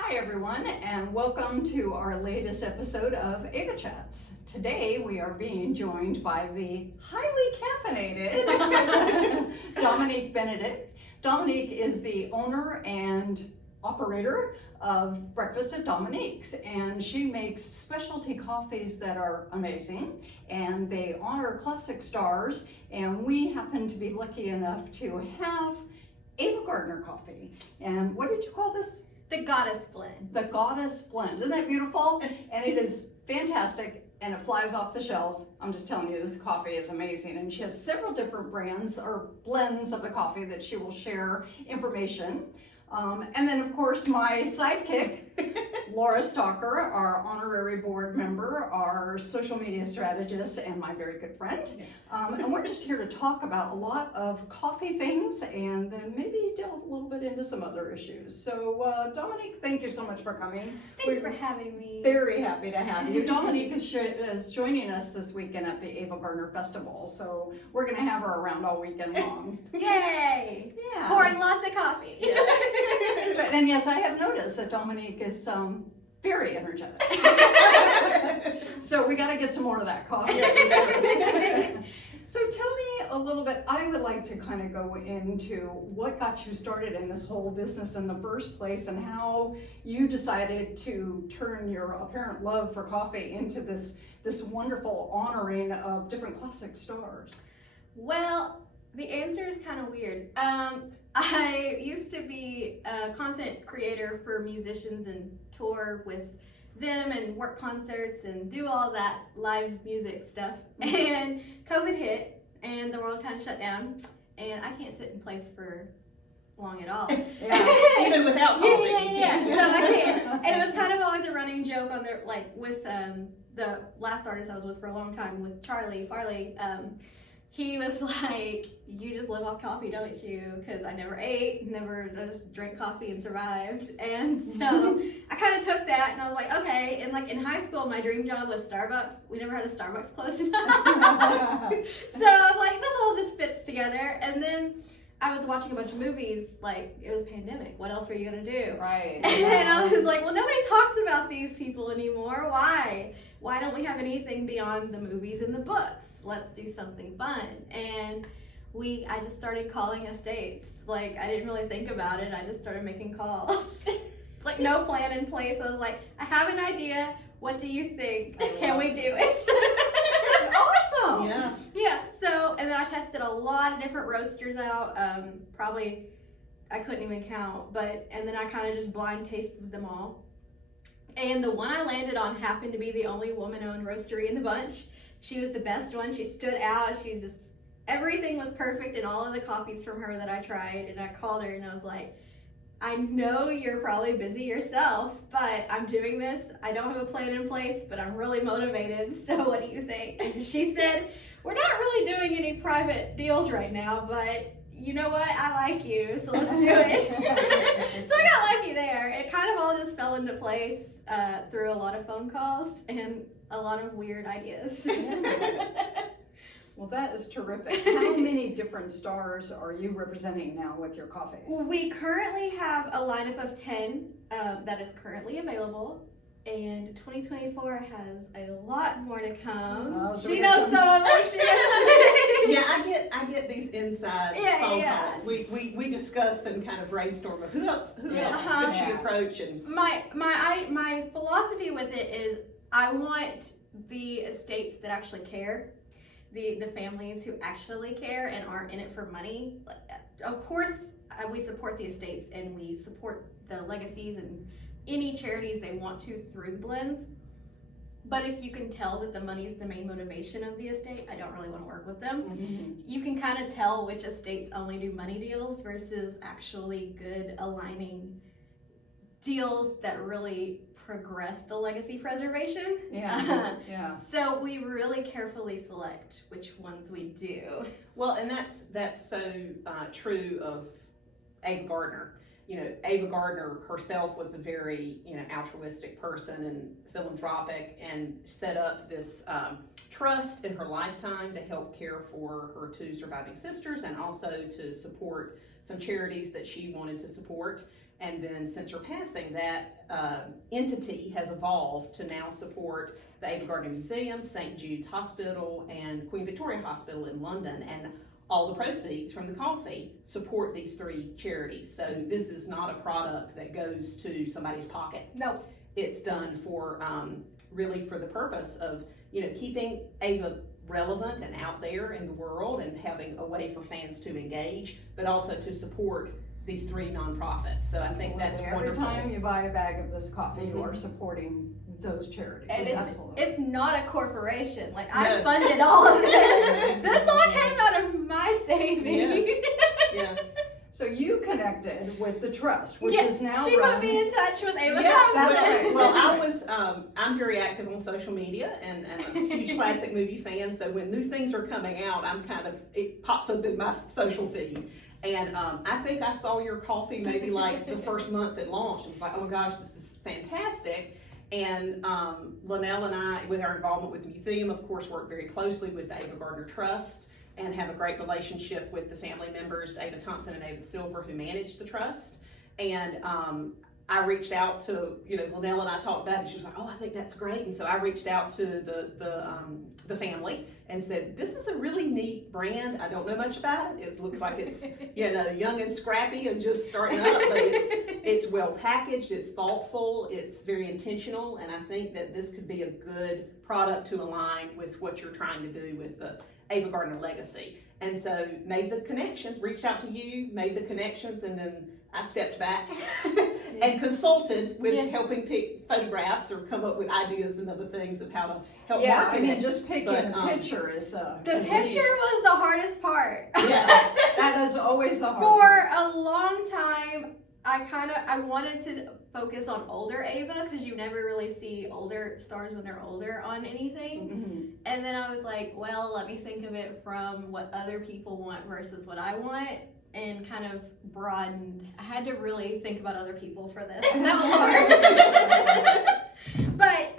Hi everyone, and welcome to our latest episode of Ava Chats. Today we are being joined by the highly caffeinated Dominique Benedict. Dominique is the owner and operator of Breakfast at Dominique's, and she makes specialty coffees that are amazing, and they honor classic stars, and we happen to be lucky enough to have Ava Gardner coffee. And what did you call this? The Goddess Blend. The Goddess Blend. Isn't that beautiful? And it is fantastic, and it flies off the shelves. I'm just telling you, this coffee is amazing. And she has several different brands or blends of the coffee that she will share information. And then, of course, my sidekick, Laura Stalker, our honorary board member, our social media strategist, and my very good friend. And we're just here to talk about a lot of coffee things and then maybe delve a little bit into some other issues. So, Dominique, thank you so much for coming. Thanks for having me. Very happy to have you. Dominique is joining us this weekend at the Ava Gardner Festival, so we're going to have her around all weekend long. Yay! Yeah. Pouring lots of coffee. And yes, I have noticed that Dominique is very energetic. So we got to get some more of that coffee. So tell me a little bit, I would like to kind of go into what got you started in this whole business in the first place and how you decided to turn your apparent love for coffee into this wonderful honoring of different classic stars. Well, the answer is kind of weird. I used to be a content creator for musicians and tour with them and work concerts and do all that live music stuff. And COVID hit and the world kind of shut down, and I can't sit in place for long at all. Yeah. Even without coffee. Yeah. So I can't. And it was kind of always a running joke on there, like with the last artist I was with for a long time, with Charlie Farley. He was like, you just live off coffee, don't you? Because I never ate, never just drank coffee and survived. And so I kind of took that and I was like, okay. And like in high school, my dream job was Starbucks. We never had a Starbucks close enough. So I was like, this all just fits together. And then I was watching a bunch of movies, like it was pandemic. What else were you gonna do? Right. And I was like, well, nobody talks about these people anymore. Why? Why don't we have anything beyond the movies and the books? Let's do something fun. And I just started calling estates. Like, I didn't really think about it. I just started making calls. Like, no plan in place. I was like, I have an idea. What do you think? Can we do it? Awesome. Yeah. Yeah. So, and then I tested a lot of different roasters out. Probably, I couldn't even count. And then I kind of just blind tasted them all. And the one I landed on happened to be the only woman-owned roastery in the bunch. She was the best one. She stood out. She's just, everything was perfect in all of the coffees from her that I tried. And I called her and I was like, I know you're probably busy yourself, but I'm doing this. I don't have a plan in place, but I'm really motivated. So what do you think? And she said, we're not really doing any private deals right now, but you know what? I like you, so let's do it. So I got lucky there. It kind of all just fell into place through a lot of phone calls and a lot of weird ideas. Well, that is terrific. How many different stars are you representing now with your coffees? We currently have a lineup of 10 that is currently available, and 2024 has a lot more to come. Oh, so She knows some of them. She knows Yeah, I get these inside phone calls. We discuss and kind of brainstorm of who else could she approach, and my philosophy with it is I want the estates that actually care, the families who actually care and aren't in it for money. Of course, we support the estates and we support the legacies and any charities they want to through the blends. But if you can tell that the money is the main motivation of the estate, I don't really want to work with them. Mm-hmm. You can kind of tell which estates only do money deals versus actually good aligning deals that really progress the legacy preservation. Yeah. Yeah. So we really carefully select which ones we do. well, and that's so true of Ava Gardner. You know, Ava Gardner herself was a very altruistic person and philanthropic, and set up this trust in her lifetime to help care for her 2 surviving sisters, and also to support some charities that she wanted to support. And then since her passing, that entity has evolved to now support the Ava Gardner Museum, St. Jude's Hospital, and Queen Victoria Hospital in London. And all the proceeds from the coffee support these 3 charities. So this is not a product that goes to somebody's pocket. No. It's done for really for the purpose of, you know, keeping Ava relevant and out there in the world and having a way for fans to engage, but also to support these 3 nonprofits. So I think that's Every wonderful. time you buy a bag of this coffee, you are supporting those charities. And Absolutely. it's not a corporation. Like, I No. funded all of this. This all came out of my savings. Yeah. So you connected with the trust, which Yes, is now she run. put me in touch with Ava Yeah, Chats. That's right. well, I was, I'm very active on social media, and I'm a huge classic movie fan, so when new things are coming out, it pops up in my social feed. And I think I saw your coffee maybe like the first month it launched. It was like, oh my gosh, this is fantastic. And Linnell and I, with our involvement with the museum, of course, work very closely with the Ava Gardner Trust and have a great relationship with the family members, Ava Thompson and Ava Silver, who manage the trust. And I reached out to, Linnell and I talked about it, and she was like, oh, I think that's great. And so I reached out to the family and said, this is a really neat brand. I don't know much about it. It looks like it's, young and scrappy and just starting up, but it's well packaged, it's thoughtful, it's very intentional, and I think that this could be a good product to align with what you're trying to do with the Ava Gardner legacy. And so made the connections, reached out to you, made the connections, and then I stepped back and consulted with helping pick photographs or come up with ideas and other things of how to help market it. Just picking a picture is the picture was the hardest part. Yeah. That is always the hard For a long time, I wanted to focus on older Ava, because you never really see older stars when they're older on anything. Mm-hmm. And then I was like, well, let me think of it from what other people want versus what I want, and kind of broadened. I had to really think about other people for this, and that was hard. But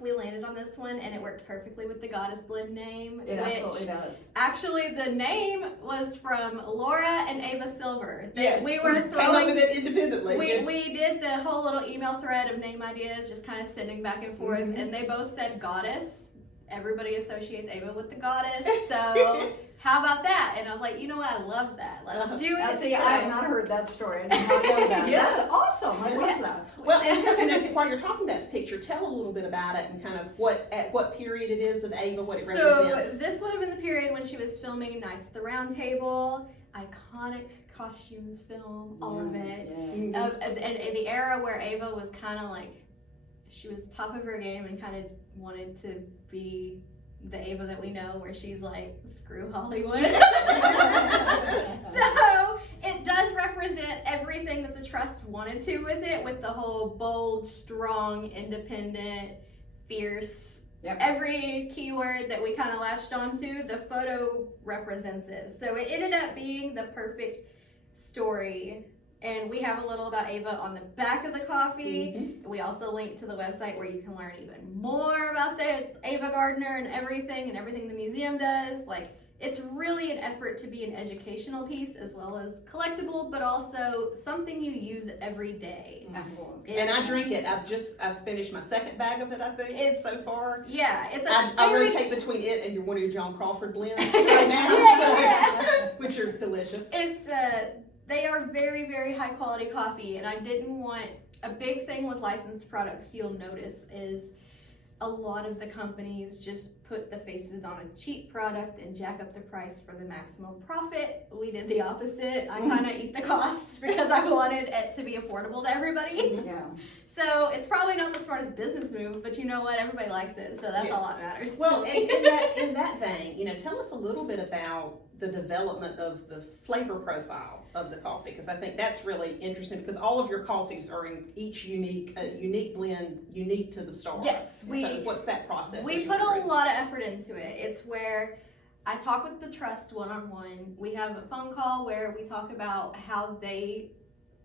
we landed on this one, and it worked perfectly with the Goddess Blend name. It absolutely does. Actually, the name was from Laura and Ava Silver. Yeah, We were came up with it independently. we did the whole little email thread of name ideas, just kind of sending back and forth, and they both said goddess. Everybody associates Ava with the goddess, so how about that? And I was like, you know what, I love that. Let's do it. Now, see, I have not heard that story. I did not know that. Yeah. That's awesome. I love that. Well, and while you're talking about the picture, tell a little bit about it and kind of at what period it is of Ava, what it represents. So this would have been the period when she was filming Knights at the Round Table, iconic costumes film, all of it. Yeah. And the era where Ava was kind of like, she was top of her game and kind of wanted to be the Ava that we know, where she's like, screw Hollywood. So it does represent everything that the trust wanted to with it, with the whole bold, strong, independent, fierce. Yep. Every keyword that we kind of latched onto, the photo represents it. So it ended up being the perfect story. And we have a little about Ava on the back of the coffee. We also link to the website where you can learn even more about the Ava Gardner and everything the museum does. Like, it's really an effort to be an educational piece as well as collectible, but also something you use every day. Absolutely. And I drink it. I've finished my second bag of it, I think, so far. Yeah, it's I rotate between it and one of your John Crawford blends right now, which are delicious. They are very, very high quality coffee, and I didn't want, a big thing with licensed products you'll notice is a lot of the companies just put the faces on a cheap product and jack up the price for the maximum profit. We did the opposite. I kind of eat the costs because I wanted it to be affordable to everybody. Yeah. So it's probably not the smartest business move, but you know what? Everybody likes it, so that's all that matters. Well, in that vein, tell us a little bit about the development of the flavor profile of the coffee, because I think that's really interesting, because all of your coffees are in each unique blend, unique to the star. Yes, so what's that process? We put a lot of effort into it. It's where I talk with the trust one-on-one. We have a phone call where we talk about how they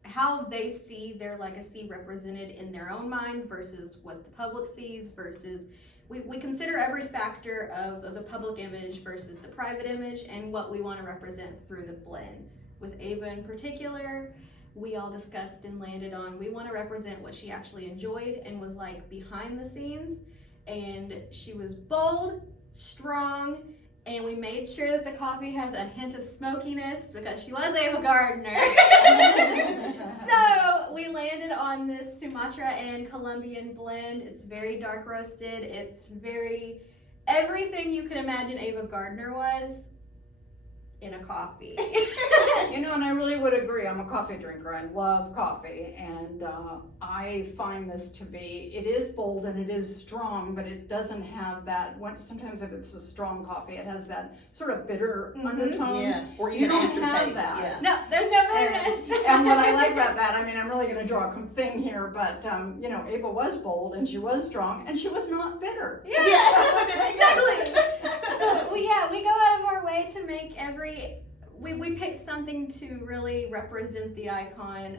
see their legacy represented in their own mind versus what the public sees, versus we consider every factor of the public image versus the private image and what we want to represent through the blend. With Ava in particular, we all discussed and landed on we want to represent what she actually enjoyed and was like behind the scenes. And she was bold, strong, and we made sure that the coffee has a hint of smokiness because she was Ava Gardner. So we landed on this Sumatra and Colombian blend. It's very dark roasted. It's very everything you can imagine Ava Gardner was in a coffee. You know, and I really would agree. I'm a coffee drinker. I love coffee, and I find this to be, it is bold and it is strong, but it doesn't have that, sometimes if it's a strong coffee, it has that sort of bitter undertones. Yeah, or You even don't aftertaste. have that. Yeah. No, there's no bitterness. And what I like about that, I mean, I'm really going to draw a thing here, but, you know, Ava was bold and she was strong and she was not bitter. Yeah, exactly. So, we go out of our way to make we picked something to really represent the icon.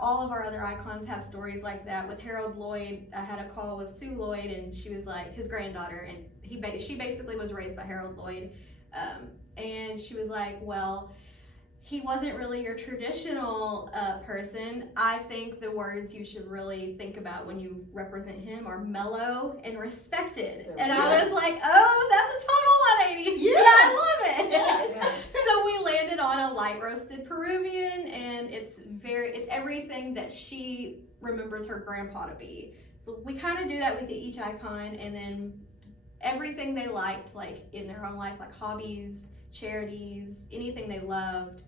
All of our other icons have stories like that. With Harold Lloyd, I had a call with Sue Lloyd, and she was like his granddaughter, and she basically was raised by Harold Lloyd, and she was like, well, he wasn't really your traditional person. I think the words you should really think about when you represent him are mellow and respected. And I was like, oh, that's a total 180. Yeah, I love it. Yeah. So we landed on a light roasted Peruvian, and it's everything that she remembers her grandpa to be. So we kind of do that with each icon, and then everything they liked, like in their own life, like hobbies, charities, anything they loved,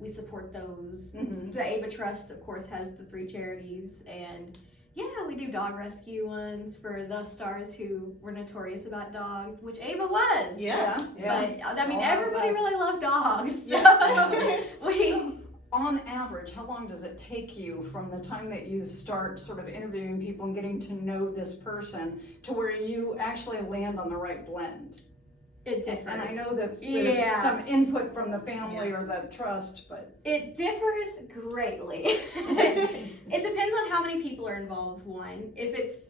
we support those. Mhm. The Ava Trust, of course, has the 3 charities, and yeah, we do dog rescue ones for the stars who were notorious about dogs, which Ava was. Yeah. But I mean, Oh, everybody I love- really loved dogs. So Yeah. we. On average, how long does it take you from the time that you start sort of interviewing people and getting to know this person to where you actually land on the right blend? It differs. And I know that there's Yeah. some input from the family or the trust, but It differs greatly. It depends on how many people are involved. One, if it's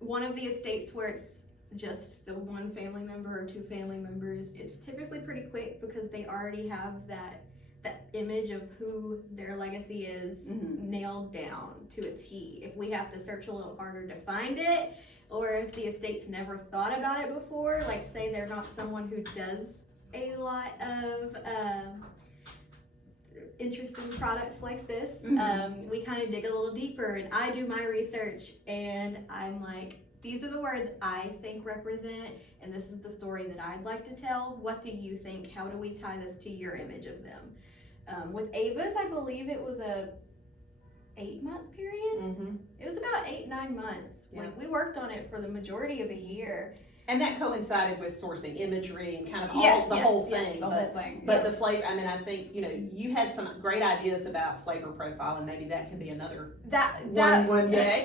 one of the estates where it's just the one family member or 2 family members, it's typically pretty quick because they already have that image of who their legacy is nailed down to a T. If we have to search a little harder to find it, or if the estate's never thought about it before, like say they're not someone who does a lot of interesting products like this, we kind of dig a little deeper, and I do my research, and I'm like, these are the words I think represent, and this is the story that I'd like to tell. What do you think? How do we tie this to your image of them? With Ava's, I believe it was a 8-month period. Mm-hmm. It was about 8-9 months. Yeah. Like we worked on it for the majority of a year. And that coincided with sourcing imagery and kind of the whole thing. the whole thing. But the flavor, I mean, I think, you know, you had some great ideas about flavor profile, and maybe that can be another one day.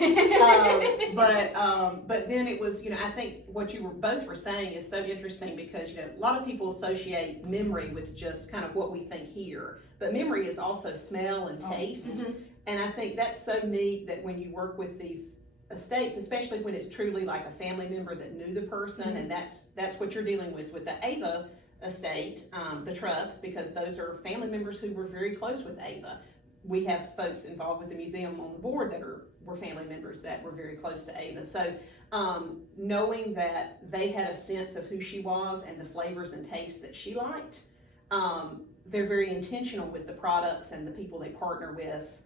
But then it was, you know, I think what you were saying is so interesting because, you know, a lot of people associate memory with just kind of what we think here. But memory is also smell and taste. And I think that's so neat that when you work with these estates, especially when it's truly like a family member that knew the person, and that's what you're dealing with the Ava estate, the trust, because those are family members who were very close with Ava. We have folks involved with the museum on the board that were family members that were very close to Ava. So knowing that they had a sense of who she was and the flavors and tastes that she liked, they're very intentional with the products and the people they partner with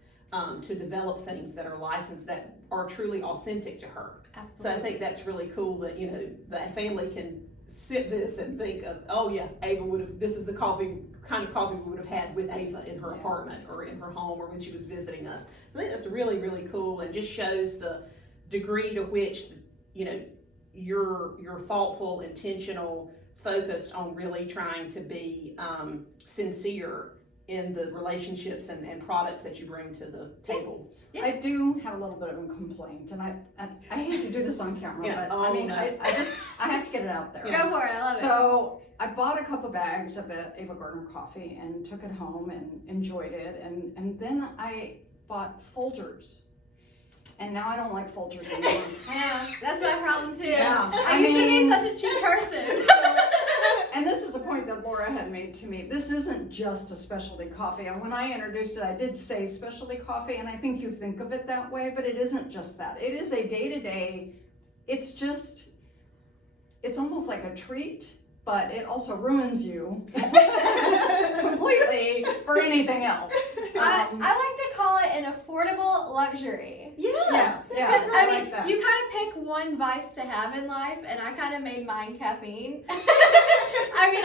to develop things that are licensed that are truly authentic to her. Absolutely. So I think that's really cool that, you know, the family can sip this and think of, oh yeah, Ava this is the kind of coffee we would have had with Ava in her apartment or in her home or when she was visiting us. I think that's really, really cool, and just shows the degree to which, you know, you're thoughtful, intentional, focused on really trying to be sincere in the relationships and products that you bring to the table. Yeah. I do have a little bit of a complaint, and I hate to do this on camera, but I mean, no. I have to get it out there. Go for it. I love it. So I bought a couple bags of the Ava Gardner coffee and took it home and enjoyed it, and then I bought Folgers, and now I don't like Folgers anymore. I know, that's my problem too. Yeah, I used to be such a cheap person. And this is a point that Laura had made to me. This isn't just a specialty coffee. And when I introduced it, I did say specialty coffee, and I think you think of it that way, but it isn't just that. It is a day-to-day, it's almost like a treat, but it also ruins you completely for anything else. I like to call it an affordable luxury. Yeah, I mean, like that. you kind of pick one vice to have in life, and I kind of made mine caffeine. I mean,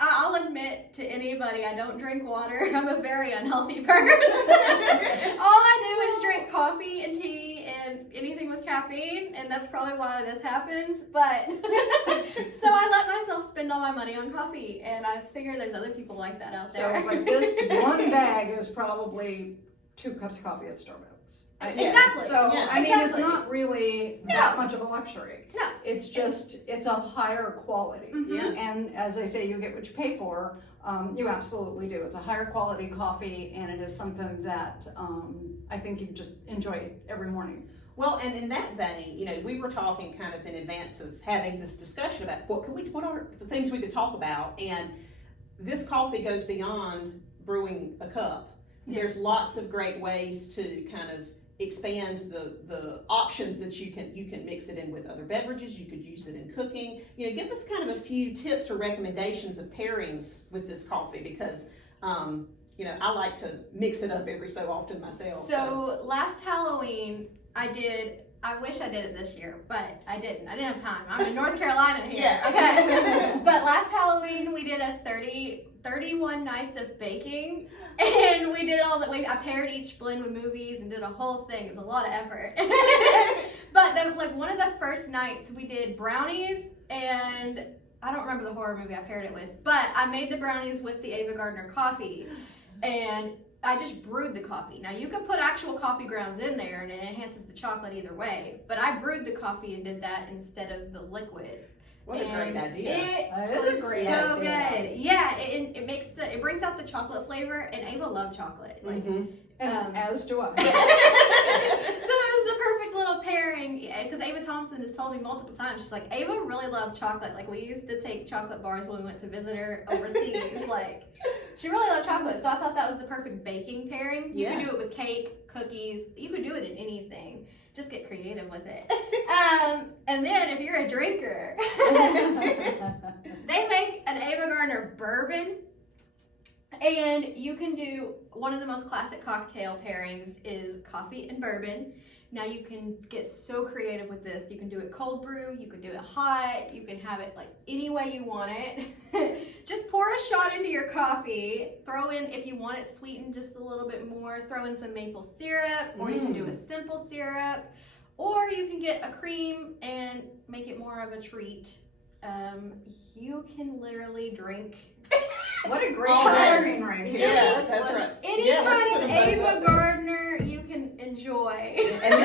I'll admit to anybody, I don't drink water. I'm a very unhealthy person. All I do is drink coffee and tea and anything with caffeine, and that's probably why this happens. But so I let myself spend all my money on coffee, and I figure there's other people like that out there. So, like this one bag is probably 2 cups of coffee at Starbucks. Exactly. So, Yeah. I mean, Exactly. it's not really that much of a luxury. No. It's just, it's a higher quality. Yeah. And as they say, you get what you pay for. You absolutely do. It's a higher quality coffee, and it is something that I think you just enjoy every morning. Well, and in that vein, you know, we were talking kind of in advance of having this discussion about what are the things we could talk about, and this coffee goes beyond brewing a cup. Yeah. There's lots of great ways to kind of expand the options that you can mix it in with other beverages. You could use it in cooking. You know, give us kind of a few tips or recommendations of pairings with this coffee, because you know, I like to mix it up every so often myself. So last Halloween, I wish I did it this year, but I didn't. I didn't have time. I'm in North Carolina here. Yeah. Okay. But last Halloween, we did a 31 nights of baking, and we did all that. I paired each blend with movies and did a whole thing. It was a lot of effort. But one of the first nights, we did brownies, and I don't remember the horror movie I paired it with, but I made the brownies with the Ava Gardner coffee, and I just brewed the coffee. Now, you can put actual coffee grounds in there, and it enhances the chocolate either way, but I brewed the coffee and did that instead of the liquid. What a great idea. That It is a was great so idea. good. Yeah, it brings out the chocolate flavor, and Ava loved chocolate. Like, Mhm. And as do I. so it was the perfect little pairing, because Ava Thompson has told me multiple times, she's like, Ava really loved chocolate. Like, we used to take chocolate bars when we went to visit her overseas. Like, she really loved chocolate, so I thought that was the perfect baking pairing. You could do it with cake, cookies, you could do it in anything. Just get creative with it. And then if you're a drinker, they make an Ava Gardner bourbon, and you can do one of the most classic cocktail pairings is coffee and bourbon. Now you can get so creative with this. You can do it cold brew, you can do it hot, you can have it like any way you want it. Just pour a shot into your coffee, throw in, if you want it sweetened just a little bit more, throw in some maple syrup, or you can do a simple syrup, or you can get a cream and make it more of a treat. You can literally drink What a great All pairing right here. Yeah, that's right. any Yeah, let's kind put of 'em both Ava up. Gardner you can enjoy. And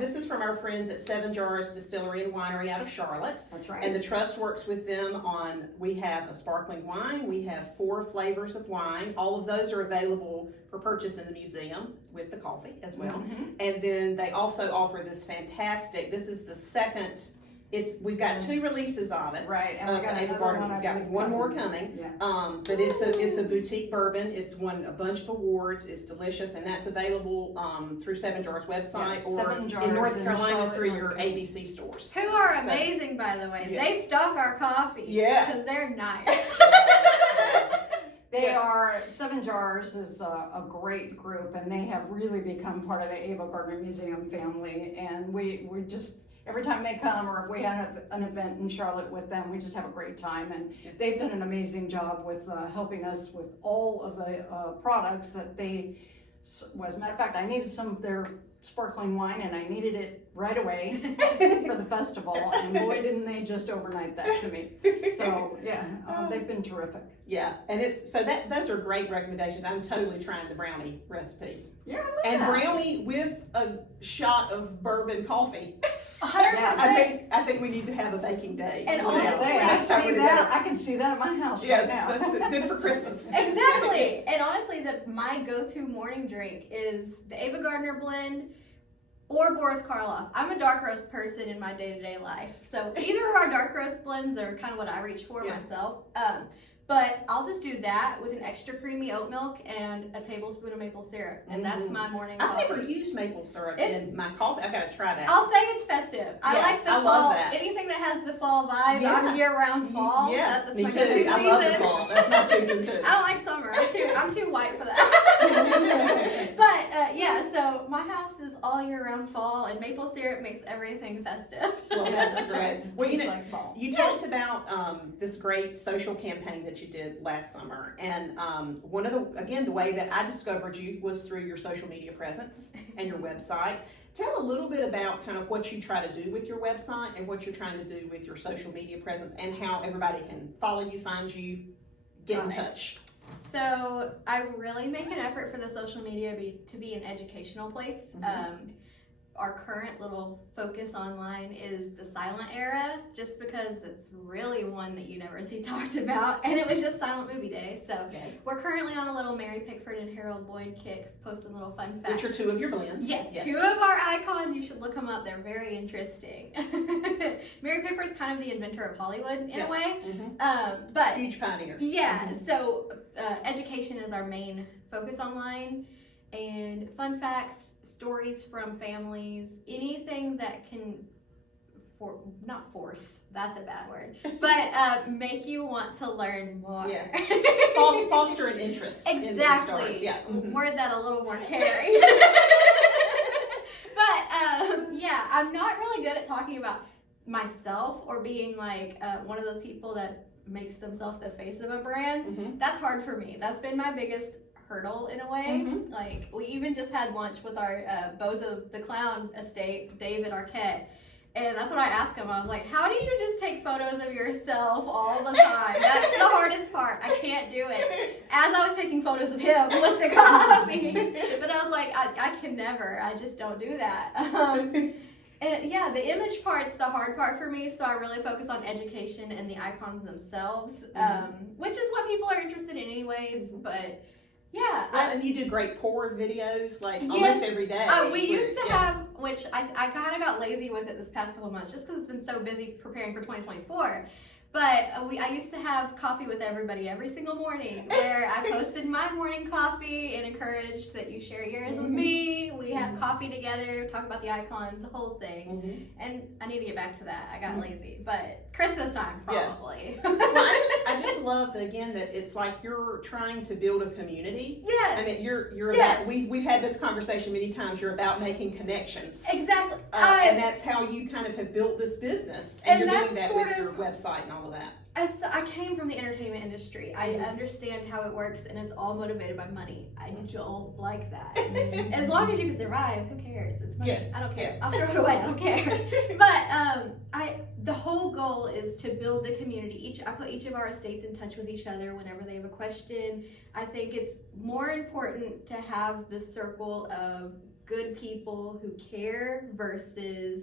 this is from our friends at Seven Jars Distillery and Winery out of Charlotte. That's right. And the Trust works with them on, we have a sparkling wine, we have 4 flavors of wine. All of those are available for purchase in the museum with the coffee as well. Mhm. And then they also offer this fantastic, this is the second, we've got 2 releases of it. Right, and we Of got an Ava another Gardner. one. I We've got believe, one more coming. Yeah. But it's a boutique bourbon. It's won a bunch of awards. It's delicious, and that's available through Seven Jars website, Yeah, or Seven Jars in North in Carolina Charlotte, through North your Carolina. ABC stores. Who are amazing, by the way. Yeah. They stock our coffee. Yeah. Because they're nice. They are, Seven Jars is a great group, and they have really become part of the Ava Gardner Museum family, and we just, every time they come, or if we have an event in Charlotte with them, we just have a great time, and they've done an amazing job with helping us with all of the products that they, as a matter of fact, I needed some of their sparkling wine, and I needed it right away for the festival, and boy, didn't they just overnight that to me. So, yeah, they've been terrific. Yeah, and those are great recommendations. I'm totally trying the brownie recipe. Yeah, And brownie with a shot of bourbon coffee. 100%. I think we need to have a baking day. And So honestly, that's how we're doing it. I can see that at my house right Yes, now. that's good for Christmas. Exactly. And honestly, my go-to morning drink is the Ava Gardner blend, or Boris Karloff. I'm a dark roast person in my day-to-day life. So either of our dark roast blends are kind of what I reach for myself. But I'll just do that with an extra creamy oat milk and a tablespoon of maple syrup. And that's my morning coffee. I've never used maple syrup in my coffee. I've got to try that. I'll say it's festive. I like the fall. Love that. Anything that has the fall vibe. I'm year-round fall. Yeah, that's me my too. go-to I love the fall. That's my season too. I don't like summer. I'm too white for that. But yeah, so my house is all year-round fall, and maple syrup makes everything festive. Well, that's great. Well, you know, like fall. you talked about this great social campaign that you did last summer, and one of the way that I discovered you was through your social media presence and your website. Tell a little bit about kind of what you try to do with your website and what you're trying to do with your social media presence, and how everybody can follow you, find you, get in touch. So I really make an effort for the social media to be an educational place. Our current little focus online is the silent era, just because it's really one that you never see talked about, and it was just Silent Movie Day. So we're currently on a little Mary Pickford and Harold Lloyd kick, posting little fun facts. Which are two of your blends. Yes, two of our icons. You should look them up. They're very interesting. Mary Pickford's kind of the inventor of Hollywood in a way, but huge pioneer. Yeah. So education is our main focus online. And fun facts, stories from families, anything that can, not force, that's a bad word, but make you want to learn more. Yeah. Foster an interest in these stories. Yeah. Word that a little more caring. But yeah, I'm not really good at talking about myself or being like one of those people that makes themselves the face of a brand. That's hard for me. That's been my biggest hurdle in a way. Like, we even just had lunch with our Bozo the Clown estate, David Arquette, and that's what I asked him. I was like, how do you just take photos of yourself all the time? That's the hardest part. I can't do it. As I was taking photos of him with the coffee, but I was like, I can never. I just don't do that. And yeah, the image part's the hard part for me, so I really focus on education and the icons themselves, which is what people are interested in anyways, but yeah. And you do great pour videos, like almost every day. We used to have, which I kind of got lazy with it this past couple months, just because it's been so busy preparing for 2024. But I used to have coffee with everybody every single morning, where I posted my morning coffee and encouraged that you share yours with me. We have coffee together, talk about the icons, the whole thing. And I need to get back to that. I got lazy, but Christmas time probably. Well, I just love that, again, that it's like you're trying to build a community. Yes. I mean, you're about, we've had this conversation many times. You're about making connections. Exactly. And that's how you kind of have built this business, and you're doing that with your website and all of that. I came from the entertainment industry. I understand how it works, and it's all motivated by money. I don't like that. As long as you can survive, who cares? It's money. I don't care. I'll throw it away. I don't care. But the whole goal is to build the community. I put each of our estates in touch with each other whenever they have a question. I think it's more important to have the circle of good people who care versus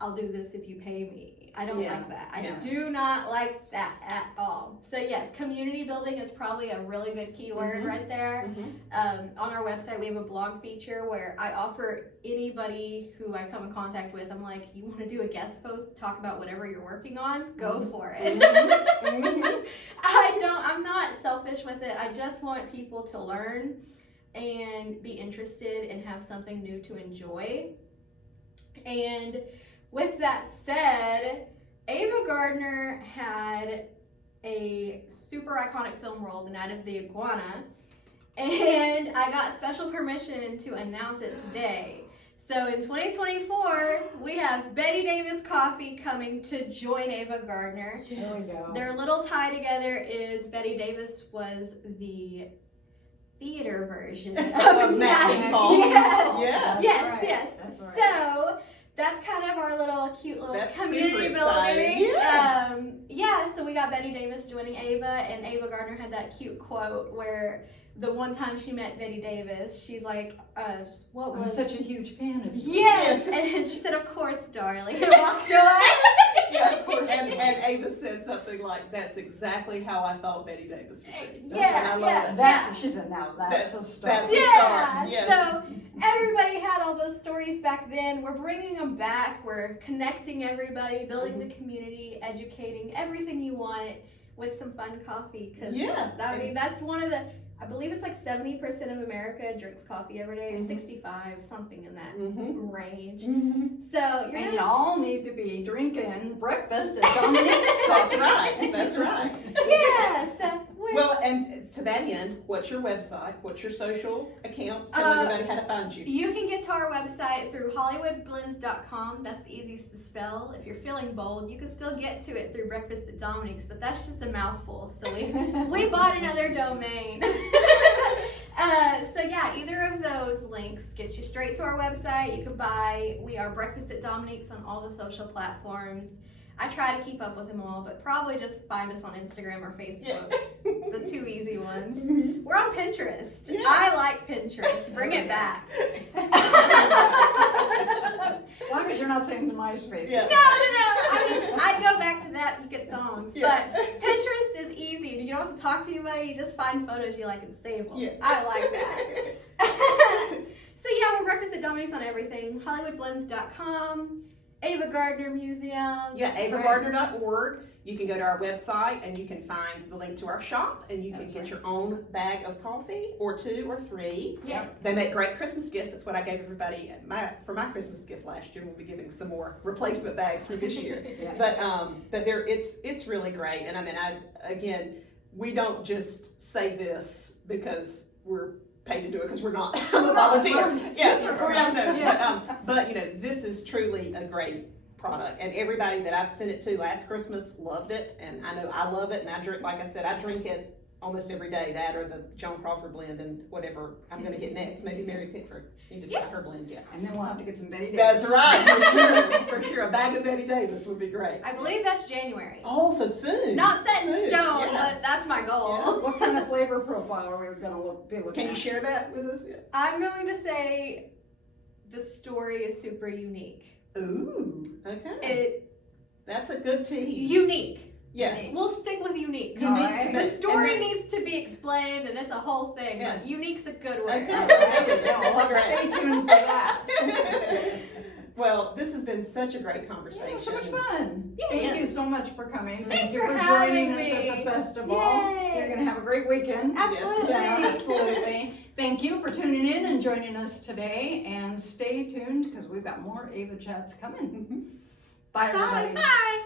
I'll do this if you pay me. I don't like that. I do not like that at all. So yes, community building is probably a really good keyword right there. On our website, we have a blog feature where I offer anybody who I come in contact with, I'm like, you want to do a guest post, talk about whatever you're working on, go for it. I'm not selfish with it. I just want people to learn and be interested and have something new to enjoy. And with that said, Ava Gardner had a super iconic film role, The Night of the Iguana, and I got special permission to announce it today. So in 2024, we have Betty Davis Coffee coming to join Ava Gardner. There we go. Their little tie together is Betty Davis was the theater version of Maxine Fall. Yes. That's right. So that's kind of our little cute little community building. So we got Betty Davis joining Ava, and Ava Gardner had that cute quote where the one time she met Betty Davis, she's like, what was... I'm such a huge fan of you. Yes! And she said, of course, darling, and walked away. Yeah, Of course. and Ava said something like, "That's exactly how I thought Betty Davis would be." Yeah, I love yeah. it. That, she said, now that's a start. That's a Yeah, start. Yes. so everybody had all those stories back then. We're bringing them back. We're connecting everybody, building the community, educating, everything you want with some fun coffee. Cause Yeah. I mean, that's one of the, I believe it's like 70% of America drinks coffee every day, Mhm. 65, something in that Mhm. range. Mhm. So you're And gonna, y'all need to be drinking breakfast at Dominique's. That's right. That's right. yeah, so we're, Well, and to that end, what's your website? What's your social accounts? Tell everybody how to find you. you can get to our website through hollywoodblends.com. That's the easiest to spell. If you're feeling bold, you can still get to it through Breakfast at Dominique's, but that's just a mouthful. So we bought another domain. So yeah, either of those links get you straight to our website. You can buy. We are Breakfast at Dominique's on all the social platforms. I try to keep up with them all, but probably just find us on Instagram or Facebook. The two easy ones. We're on Pinterest. Yeah. I like Pinterest. Bring it back. As long as you're not saying to MySpace. Yeah. No. I mean, I'd go back to that. You get songs. Yeah. But Pinterest is easy. You don't have to talk to anybody. You just find photos you like and save them. Yeah. I like that. So yeah, we're Breakfast at Dominique's on everything. HollywoodBlends.com. Ava Gardner Museum. Yeah, avagardner.org. You can go to our website and you can find the link to our shop and you can That's get right. your own bag of coffee or 2 or 3. Yep. They make great Christmas gifts. That's what I gave everybody for my Christmas gift last year. We'll be giving some more replacement bags for this year. Yeah. But it's really great. And I mean, we don't just say this because we're paid to do it because we're not. I'm a volunteer. Yes, we're not. No. Yeah. But you know, this is truly a great product, and everybody that I've sent it to last Christmas loved it, and I know I love it, and I drink. Like I said, I drink it almost every day. That or the Joan Crawford blend, and whatever I'm going to get next. Maybe Mary Pickford. Need to try her blend yet. And then we'll have to get some Betty Davis. That's right, for sure. For sure, a bag of Betty Davis would be great. I believe that's January. Oh, so soon. Not set in Soon, stone, yeah. but that's my goal. What kind of flavor profile are we going to be looking Can at? you share that with us? I'm going to say the story is super unique. Ooh, okay. That's a good tease. unique. Yes. We'll stick with unique. Unique Alright. to The me. story And needs to be explained, and it's a whole thing. Yeah. But unique's a good word. Okay. All right, yeah, we'll have to stay tuned for that. Well, this has been such a great Yeah, conversation. so much fun. Yeah. Thank you so much for coming. Thanks you for joining having us me. at the festival. Yay. You're going to have a great weekend. Absolutely. Yeah, absolutely. Thank you for tuning in and joining us today. And stay tuned because we've got more Ava Chats coming. Bye, everybody. Bye.